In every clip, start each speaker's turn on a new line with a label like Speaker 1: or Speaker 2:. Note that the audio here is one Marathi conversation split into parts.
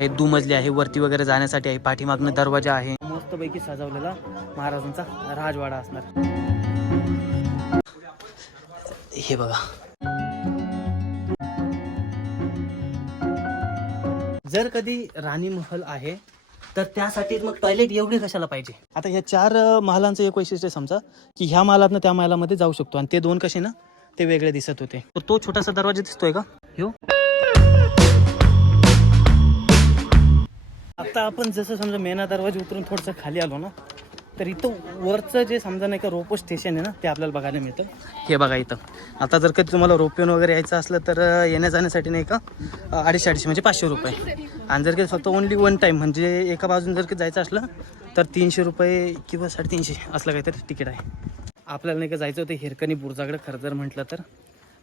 Speaker 1: हे दुमजली आहे. वरती वगैरे जाण्यासाठी आहे. पाठीमागनं दरवाजा आहे. मस्तपैकी सजवलेला महाराजांचा राजवाडा असणार. हे बघा. जर कधी राणी महल आहे तर त्यासाठी मग टॉयलेट एवढे कशाला पाहिजे? आता ह्या चार महालांचं एक वैशिष्ट्य समजा की ह्या महालातनं त्या महालामध्ये जाऊ शकतो. आणि ते दोन कसे ना ते वेगळे दिसत होते. तर तो छोटासा दरवाजा दिसतोय का? ह्यो आता आपण जसं समजा मेना दरवाजा उतरून थोडंसं खाली आलो ना तर इथं वरचं जे समजा नाही का रोपो स्टेशन आहे ना ते आपल्याला बघायला मिळतं. हे बघा इथं. आता जर कधी तुम्हाला रोपेन वगैरे यायचं असलं तर येण्या जाण्यासाठी नाही का अडीचशे अडीचशे म्हणजे पाचशे रुपये. आणि जर कधी फक्त ओनली वन टाईम म्हणजे एका बाजून जर कधी जायचं असलं तर तीनशे रुपये किंवा साडेतीनशे असलं काहीतरी तिकीट आहे. आपल्याला नाही का जायचं होतं हिरकणी बुरजाकडे खरं जर म्हटलं तर.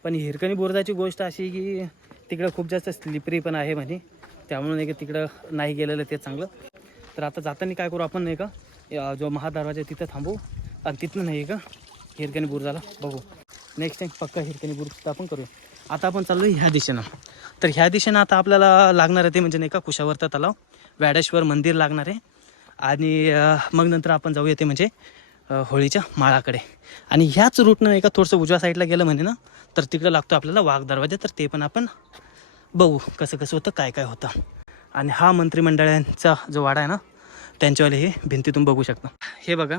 Speaker 1: पण हिरकणी बुरजाची गोष्ट अशी की तिकडं खूप जास्त स्लिपरी पण आहे म्हणे. त्यामुळे नाही का तिकडं नाही गेलेलं ते चांगलं. तर आता जाताना काय करू आपण नाही का? जो महादरवाजा आहे तिथं थांबू. आणि तिथनं नाही का हिरकणी बुर्जाला बघू. नेक्स्ट टाईम पक्का हिरकणी बुर्ज आपण करू आता आपण चाललो ह्या दिशेनं. तर ह्या दिशेनं आता आपल्याला लागणार आहे ते म्हणजे नाही का कुशावर्ता तलाव. व्याडेश्वर मंदिर लागणार आहे. आणि मग नंतर आपण जाऊया ते म्हणजे होळीच्या माळाकडे. आणि ह्याच रूटनं एका थोडंसं उजव्या साईडला गेलं म्हणे ना तर तिकडं लागतो आपल्याला वाघ दरवाजा. तर ते पण आपण बघू कसं कसं होतं काय काय होतं. आणि हा मंत्रिमंडळांचा जो वाडा आहे ना त्यांच्यावाले हे भिंतीतून बघू शकता. हे बघा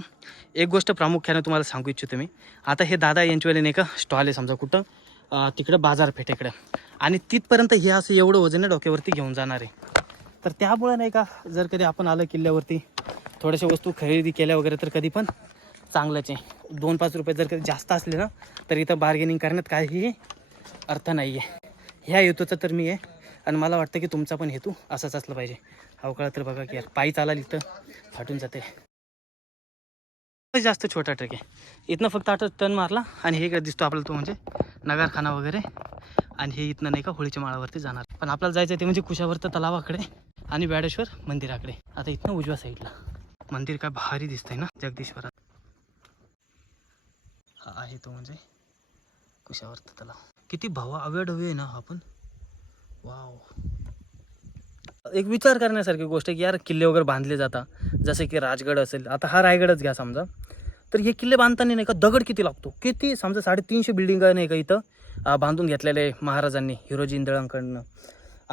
Speaker 1: एक गोष्ट प्रामुख्याने तुम्हाला सांगू इच्छितो मी. आता हे दादा यांच्यावाले नाही का स्टॉल आहे समजा कुठं अं, तिकडं बाजारपेठेकडं आणि तिथपर्यंत हे असं एवढं वजन डोक्यावरती घेऊन जाणार आहे. तर त्यामुळे नाही का जर कधी आपण आलं किल्ल्यावरती थोड्याशा वस्तू खरेदी केल्या वगैरे तर कधी पण चांगलंच आहे. दोन पाच रुपये जर कधी जास्त असले ना तर इथं बार्गेनिंग करण्यात काहीही अर्थ नाही आहे ह्या हेतूचा तर मी आहे. आणि मला वाटतं की तुमचा पण हेतू असाच असला पाहिजे. अवकाळा तर बघा की यार पायी चालाल इथं फाटून जाते. जास्त छोटा ट्रेक आहे. इथनं फक्त आठ टन मारला आणि हे इकडे दिसतो आपल्याला तो म्हणजे नगारखाना वगैरे. आणि हे इथनं नाही का होळीच्या माळावरती जाणार. पण आपल्याला जायचं ते म्हणजे कुशावर्त तलावाकडे आणि व्याडेश्वर मंदिराकडे. आता इथनं उजव्या साईडला. मंदिर काय भारी दिसतंय ना जगदीश्वरात. हा आहे तो म्हणजे कुशावर्त तलाव. किती भावा अवेडवे आहे ना आपण? वाव. एक विचार करण्यासारखी गोष्ट आहे की यार किल्ले वगैरे बांधले जातात जसे की राजगड असेल आता हा रायगडच घ्या समजा. तर हे किल्ले बांधताना नाही का दगड किती लागतो? किती? समजा साडेतीनशे बिल्डिंग नाही का इथं बांधून घेतलेले महाराजांनी हिरोजी इंदळांकडनं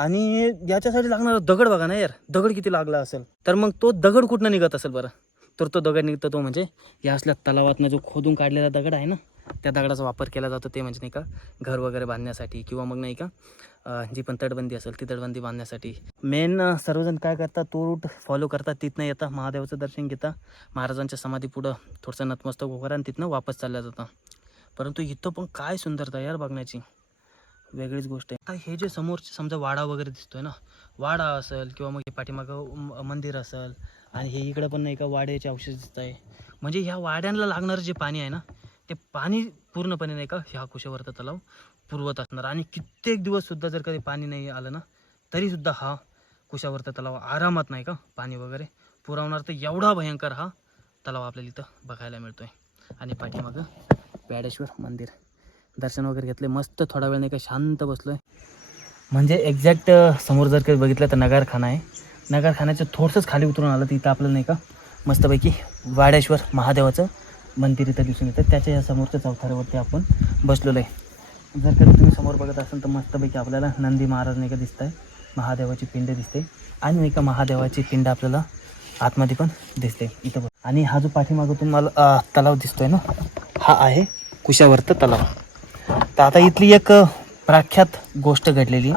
Speaker 1: आणि याच्यासाठी लागणारा दगड बघा ना यार दगड किती लागला असेल. तर मग तो दगड कुठनं निघत असेल बरं? तर तो दगड निघतो तो म्हणजे या असल्या तलावातनं जो खोदून काढलेला दगड आहे ना त्या दगडाचा वापर केला जातो ते म्हणजे नाही का घर वगैरे बांधण्यासाठी किंवा मग नाही का जी पण तटबंदी असेल ती तटबंदी बांधण्यासाठी. मेन सर्वजण काय करतात तो रूट फॉलो करतात तिथनं येतात महादेवाचं दर्शन घेता महाराजांच्या समाधी पुढं थोडंसं नतमस्तक वगैरे आणि तिथनं वापस चालल्या जातं. परंतु इथं पण काय सुंदरता यार बघण्याची. वेगळीच गोष्ट आहे. आता हे जे समोरचे समजा वाडा वगैरे दिसतोय ना वाडा असेल किंवा मग हे पाठीमागं मंदिर असेल आणि हे इकडं पण नाही का वाड्याचे अवशेष दिसत आहे म्हणजे ह्या वाड्यांना लागणारं जे पाणी आहे ना ते पाणी पूर्णपणे नाही का ह्या कुशवर्त तलाव पुरवत असणार. आणि कित्येक दिवससुद्धा जर कधी पाणी नाही आलं ना तरीसुद्धा हा कुशावर्त तलाव आरामात नाही का पाणी वगैरे पुरवणार. तर एवढा भयंकर हा तलाव आपल्याला इथं बघायला मिळतोय. आणि पाठीमागं व्याडेश्वर मंदिर. दर्शन वगैरे घेतले. मस्त थोडा वेळ नाही का शांत बसलोय. म्हणजे एक्झॅक्ट समोर जर काही बघितलं तर नगारखाना आहे. नगारखान्याचं थोडंसंच खाली उतरून आलं तर इथं आपल्याला नाही का मस्तपैकी वाडेश्वर महादेवाचं मंदिर इथं दिसून येतं. त्याच्या या समोरच्या चौथाऱ्यावरती आपण बसलेलो आहे. जर कधी तुम्ही समोर बघत असाल तर मस्तपैकी आपल्याला नंदी महाराज नाही का दिसत आहे महादेवाची पिंड दिसते आणि नाही का महादेवाची पिंड आपल्याला आतमध्ये पण दिसते इथं बघ. आणि हा जो पाठीमागं तुम्हाला तलाव दिसतोय ना हा आहे कुशावर्त तलाव. तर आता इथली एक प्रख्यात गोष्ट घडलेली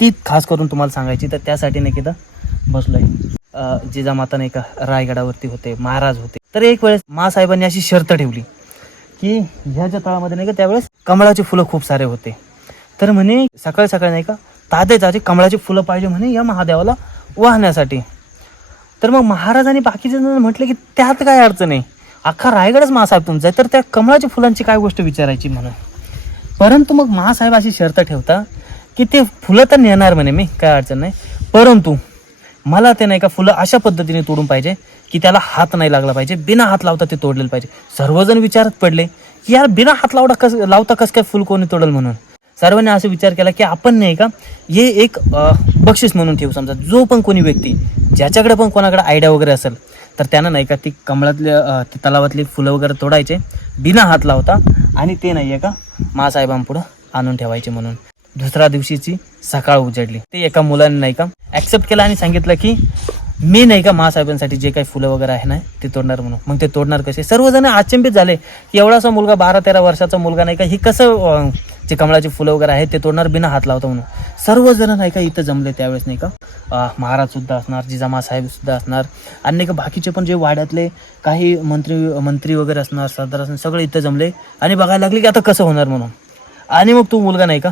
Speaker 1: ती खास करून तुम्हाला सांगायची तर त्यासाठी नाही की इथं बसलोय. जिजामाता नाही का रायगडावरती होते. महाराज होते. तर एक वेळेस मासाहेबांनी अशी शर्त ठेवली की ह्याच्या तळामध्ये नाही का त्यावेळेस कमळाचे फुलं खूप सारे होते. तर म्हणे सकाळी सकाळी नाही का ताजे ताजे कमळाची फुलं पाहिजे म्हणे या महादेवाला वाहण्यासाठी. तर मग महाराजांनी बाकीचे जण म्हटलं की त्यात काय अडचण आहे? अख्खा रायगडच महासाहेब तुमचा आहे. तर त्या कमळाच्या फुलांची काय गोष्ट विचारायची म्हणून? परंतु मग महासाहेब अशी शर्त ठेवता की ते फुलं तर नेणार म्हणे मी काय अडचण नाही. परंतु मला ते नाही का फुलं अशा पद्धतीने तोडून पाहिजे की त्याला हात नाही लागला पाहिजे. बिना हात लावता ते तोडलेलं पाहिजे. सर्वजण विचारत पडले की यार बिना हात लावता कस लावता कसं काय फुल कोणी तोडल म्हणून? सर्वांनी असा विचार केला की आपण नाही का हे एक बक्षीस म्हणून ठेवू समजा. जो पण कोणी व्यक्ती ज्याच्याकडे पण कोणाकडे आयडिया वगैरे असेल तर त्यानं नाही का ती कमळातले तलावातली फुलं वगैरे तोडायचे. बिना हात लावता आणि ते नाही आहे का मासाहेबांपुढं आणून ठेवायचे म्हणून. दुसऱ्या दिवशीची सकाळ उजाडली. ते एका मुलाने नाही का ॲक्सेप्ट केलं आणि सांगितलं की मी नाही का महासाहेबांसाठी जे काही फुलं वगैरे आहे ना ते तोडणार म्हणून. मग ते तोडणार कसे? सर्वजण अचंबित झाले. की एवढासा मुलगा बारा तेरा वर्षाचा मुलगा नाही का ही कसं जे कमळाची फुलं वगैरे आहेत ते तोडणार बिना हात लावतो म्हणून. सर्वजण नाही का इथं जमले त्यावेळेस नाही का महाराजसुद्धा महाराज सुद्धा असणार जिजामा साहेब सुद्धा असणार आणि नाही का बाकीचे पण जे वाड्यातले काही मंत्री मंत्री वगैरे असणार सरदार असणार सगळे इथं जमले. आणि बघायला लागले की आता कसं होणार म्हणून. आणि मग तो मुलगा नाही का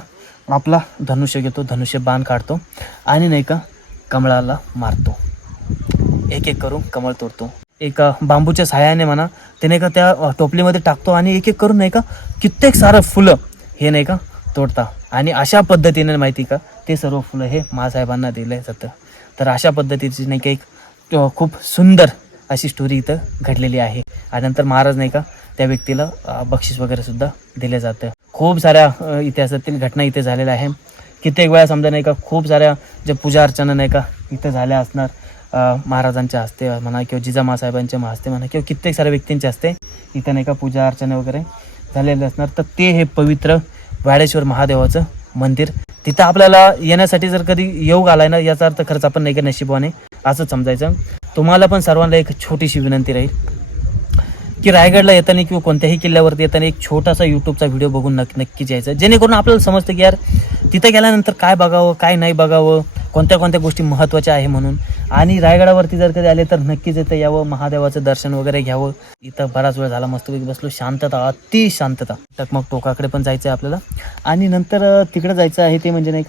Speaker 1: आपला धनुष्य घेतो धनुष्य बाण काढतो आणि नाही का कमळाला मारतो. एक एक करून कमळ तोडतो. एक बांबूच्या सहाय्याने म्हणा ते नाही का त्या टोपलीमध्ये टाकतो आणि एक एक करून नाही का कित्येक सारं फुलं हे नाही का तोडता. आणि अशा पद्धतीने माहिती का ते सर्व फुलं हे महासाहेबांना दिलं जातं. तर अशा पद्धतीची नाही का एक खूप सुंदर अशी स्टोरी इथं घडलेली आहे. आणि नंतर महाराज नाही का त्या व्यक्तीला बक्षीस वगैरे सुद्धा दिलं जातं. खूप साऱ्या इतिहासातील घटना इथे झालेल्या आहे. कित्येक वेळा समजा नाही का खूप साऱ्या ज्या पूजा अर्चना नाही का इथं झाल्या असणार. महाराजांच्या हस्ते म्हणा किंवा जिजामासाहेबांच्या हस्ते म्हणा किंवा कित्येक साऱ्या व्यक्तींच्या हस्ते इथं नाही का पूजा अर्चना वगैरे झालेले असणार. तर ते हे पवित्र वाडेश्वर महादेवाचं मंदिर. तिथं आपल्याला येण्यासाठी जर कधी योग आलाय ना याचा अर्थ खरंच आपण नाही का नशिबाने असंच समजायचं. तुम्हाला पण सर्वांना एक छोटीशी विनंती राहील. की रायगडला येताना किंवा कोणत्याही किल्ल्यावरती येताना एक छोटासा यूट्यूबचा व्हिडिओ बघून नक्की नक्कीच यायचं जेणेकरून आपल्याला समजतं की यार तिथं गेल्यानंतर काय बघावं काय नाही बघावं कोणत्या कोणत्या गोष्टी महत्त्वाच्या आहे म्हणून. आणि रायगडावरती जर कधी आले तर नक्कीच इथं यावं महादेवाचं दर्शन वगैरे घ्यावं. इथं बराच वेळ झाला मस्तपैकी बसलो. शांतता अति शांतता टकमक टोकाकडे पण जायचं आहे आपल्याला. आणि नंतर तिकडं जायचं आहे ते म्हणजे नाही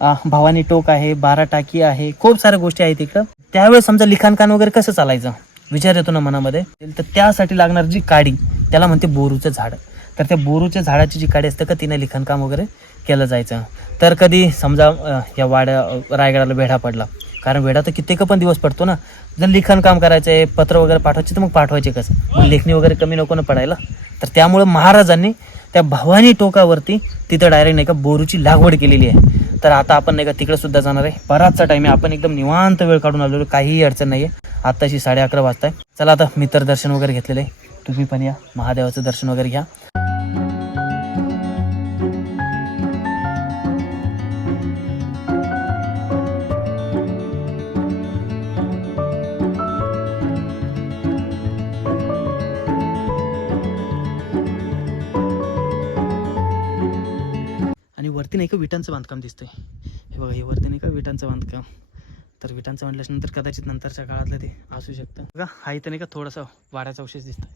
Speaker 1: का भवानी टोक आहे बारा टाकी आहे खूप साऱ्या गोष्टी आहेत तिकडं त्यावेळेस समजा लिखाणकाम वगैरे कसं चालायचं? विचार येतो ना मनामध्ये. तर त्यासाठी लागणार जी काडी त्याला म्हणते बोरूचं झाड. तर त्या बोरूच्या झाडाची जी काडी असते का तिने लिखाणकाम वगैरे केलं जायचं. तर कधी समजा या वाड्या रायगडाला वेढा पडला. कारण वेढा तर कित्येक पण दिवस पडतो ना. जर लिखाण काम करायचं आहे पत्र वगैरे पाठवायचे तर मग पाठवायचे कसं? मग लेखणी वगैरे कमी नको ना पडायला. तर त्यामुळं महाराजांनी त्या भवानी टोकावरती तिथं डायरेक्ट नाही का बोरूची लागवड केलेली आहे. तर आता आपण नाही का तिकडे सुद्धा जाणार आहे. बराचसा टाईम आहे. आपण एकदम निवांत वेळ काढून आलेलो काहीही अडचण नाही आहे आत्ताशी साडे अकरा वाजताय. चला आता मित्र दर्शन वगैरे घेतलेलं आहे. तुम्ही पण या. महादेवाचं दर्शन वगैरे घ्या. नाही का विटांचं बांधकाम दिसतंय. हे बघा हे वरती नाही का विटांचं बांधकाम? तर विटांचं म्हटल्यानंतर कदाचित नंतरच्या काळातलं ते असू शकतं. बघा हा इथं नाही का थोडासा वाड्याचा अवशेष दिसतोय.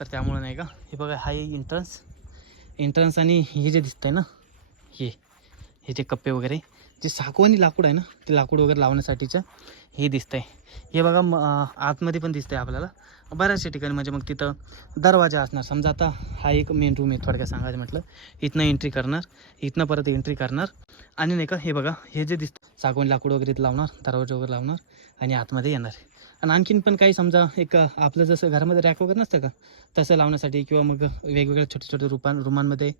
Speaker 1: तर त्यामुळे नाही का हे बघा हा एंट्रन्स एंट्रन्स आणि हे जे दिसतंय ना हे हे जे कप्पे वगैरे जे सागवानी लाकूड आहे ना ते लाकूड वगैरे लावण्यासाठीचं हे दिसतंय. हे बघा म- आतमध्ये पण दिसतंय आपल्याला. बऱ्याचशा ठिकाणी म्हणजे मग तिथं दरवाजा असणार. समजा आता हा एक मेन रूम आहे थोडक्यात सांगायचं म्हटलं. इथनं एंट्री करणार इथनं परत एंट्री करणार. आणि नाही का हे बघा हे जे दिसतं सागवण लाकूड वगैरे इथं लावणार दरवाजा वगैरे लावणार आणि आतमध्ये येणार. आणि आणखीन पण काही समजा एक आपलं जसं घरामध्ये रॅक वगैरे नसतं का? तसं लावण्यासाठी किंवा मग वेगवेगळ्या छोट्या छोट्या रुपां रूमांमध्ये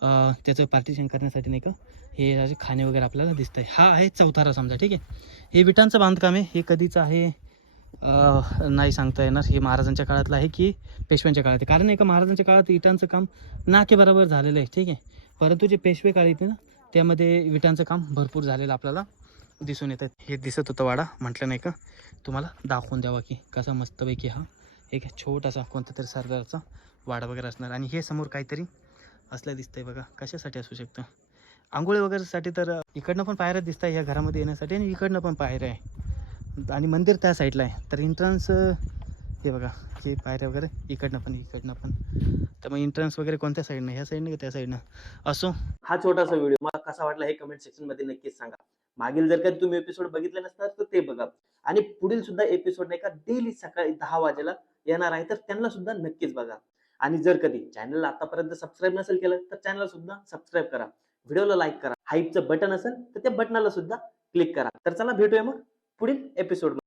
Speaker 1: त्याचं पार्टिशन करण्यासाठी नाही का हे असे खाणे वगैरे आपल्याला दिसतंय. हा आहे चौथारा समजा ठीक आहे. हे विटांचं बांधकाम आहे. हे कधीचं आहे? नाही सांगता येणार. हे महाराजांच्या काळातलं आहे की पेशव्यांच्या काळात आहे. कारण एका महाराजांच्या काळात विटांचं काम नाके बरोबर झालेलं आहे ठीक आहे. परंतु जे पेशवे काळ येते ना त्यामध्ये विटांचं काम भरपूर झालेलं आपल्याला दिसून येतात हे दिसत होतं वाडा म्हटलं नाही का? तुम्हाला दाखवून द्यावा की कसा मस्तपैकी हा एक छोटासा कोणता तरी सरदारचा वाडा वगैरे असणार. आणि हे समोर काहीतरी असलं दिसतंय बघा. कशासाठी असू शकतं? आंघोळी वगैरेसाठी तर इकडनं पण पायऱ्या दिसत आहे या घरामध्ये येण्यासाठी आणि इकडनं पण पायऱ्या आहे. आणि मंदिर त्या साईडला आहे. तर एंट्रन्स हे बघा हे पायऱ्या वगैरे इकडनं पण इकडनं पण. तर मग एंट्रन्स वगैरे कोणत्या साईडनं ह्या साईडनं का त्या साईडनं असो.
Speaker 2: हा छोटासा व्हिडिओ मला कसा वाटला हे कमेंट सेक्शनमध्ये नक्कीच सांगा. मागील जर का तुम्ही एपिसोड बघितले नसणार तर ते बघा. आणि पुढील सुद्धा एपिसोड नाही का डेली सकाळी दहा वाजेला येणार आहे तर त्यांना सुद्धा नक्कीच बघा. आणि जर कधी चॅनलला आतापर्यंत सबस्क्राईब नसेल केलं तर चॅनलला सुद्धा सबस्क्राईब करा. व्हिडिओला लाईक करा. हाईपचं बटन असेल तर त्या बटनाला सुद्धा क्लिक करा. तर चला भेटूया मग. पुढील एपिसोड